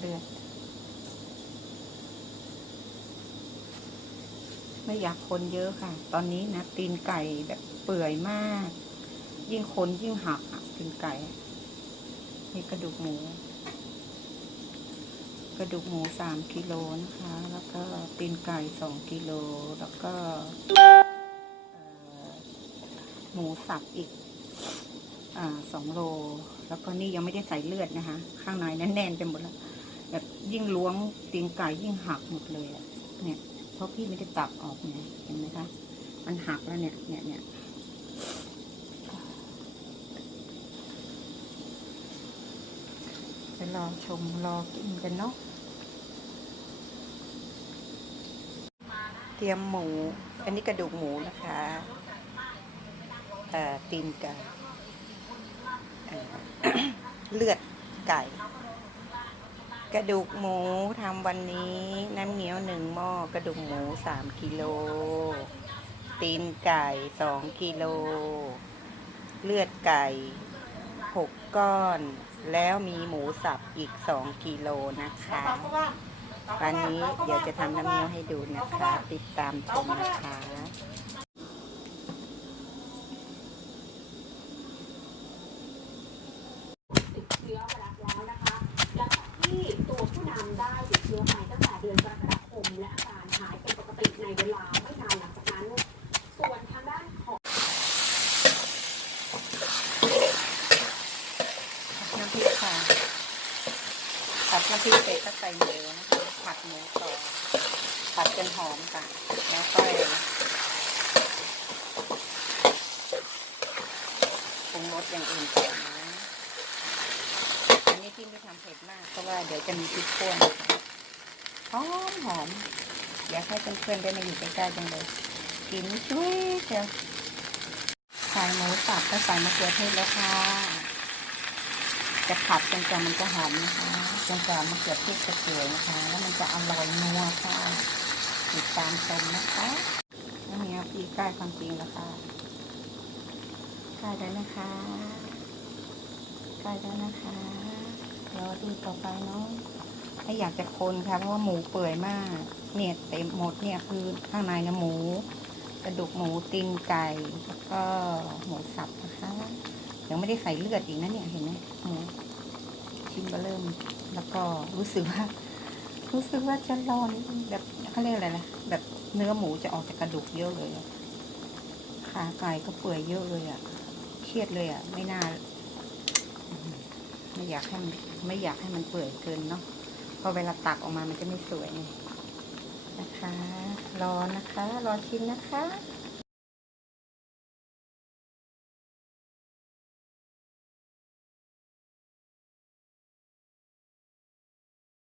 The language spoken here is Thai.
เดือด ไม่อยากคนเยอะค่ะ ตอนนี้นะตีนไก่แบบเปื่อยมาก ยิ่งคนยิ่งหักตีนไก่อะนี่กระดูกหมูกระดูกหมูสามกิโลนะคะ แล้วก็ตีนไก่สองกิโล แล้วก็หมูสับอีกอสองโล แล้วก็นี่ยังไม่ได้ใส่เลือดนะคะ ข้างในแน่นๆไปหมดแล้ว แบบยิ่งล้วงตีนไก่ยิ่งหักหมดเลยอะเนี่ยเพราะพี่ไม่ได้ตักออกไงเห็นไหมคะ มันหักแล้วเนี่ยเนี่ยเนี่ยไปรอชมรอกินกันเนาะเตรียมหมู อันนี้กระดูกหมูนะคะตีนไก่เลือดไก่ กระดูกหมูทำวันนี้น้ำเหนียวหนึ่งหม้อกระดูกหมูสามกิโลตีนไก่สองกิโล เลือดไก่หกก้อน แล้วมีหมูสับอีกสองกิโลนะคะวันนี้เดี๋ยวจะทำน้ำเงี้ยวให้ดูนะคะ ติดตามชมนะคะ ติดเชื้อไวรัสแล้วนะคะหลังจากที่ตัวผู้นำได้ติดเชื้อไปตั้งแต่ เดือนกรกฎาคมและอาการหายเป็นปกติในเวลาไม่นานหลังจากนั้น ส่วนทางด้านของน้ำพริกค่ะผัดน้ำพริกเสร็จก็ใส่หมูนะคะผัดหมูต่อผัดจนหอมค่ะแล้วก็ปรุงรสอย่างอื่นก่อนนะอันนี้พี่ไม่ทำเผ็ดมากเพราะว่าเดี๋ยวจะมีพริกข่วน หอมหอมอยากให้เพื่อนๆได้มาอยู่ใกล้ๆจังเลยกินช่วยเชียวใส่หมูสับก็ใส่มะเขือเทศแล้วค่ะ จะผัดจนกว่ามันจะหอมนะคะจนกว่ามะเขือเทศจะสวยนะคะ แล้วมันจะอร่อยนัวค่ะติดตามชมนะคะนี่เนี้ยพี่ใกล้ความจริงแล้วค่ะใกล้แล้วนะคะใกล้แล้วนะคะรอดูต่อไปเนาะ ไม่อยากจะคนค่ะเพราะว่าหมูเปื่อยมาก เนี่ยเต็มหมดเนี่ยคือข้างในนะหมู กระดูกหมูตีนไก่แล้วก็หมูสับนะคะยังไม่ได้ใส่เลือดอีกนะเนี่ยเห็นไหมหมูชิ้นเบอร์เริ่ม แล้วก็รู้สึกว่า รู้สึกว่าจะร้อนแบบเขาเรียกอะไรนะแบบเนื้อหมูจะออกจากกระดูกเยอะเลยขาไก่ก็เปื่อยเยอะเลยอะเครียดเลยอะไม่น่าไม่อยากให้มันไม่อยากให้มันเปื่อยเกินเนาะ อเวลาตักออกมามันจะไม่สวยนะคะรอนะคะ รอชิมนะคะ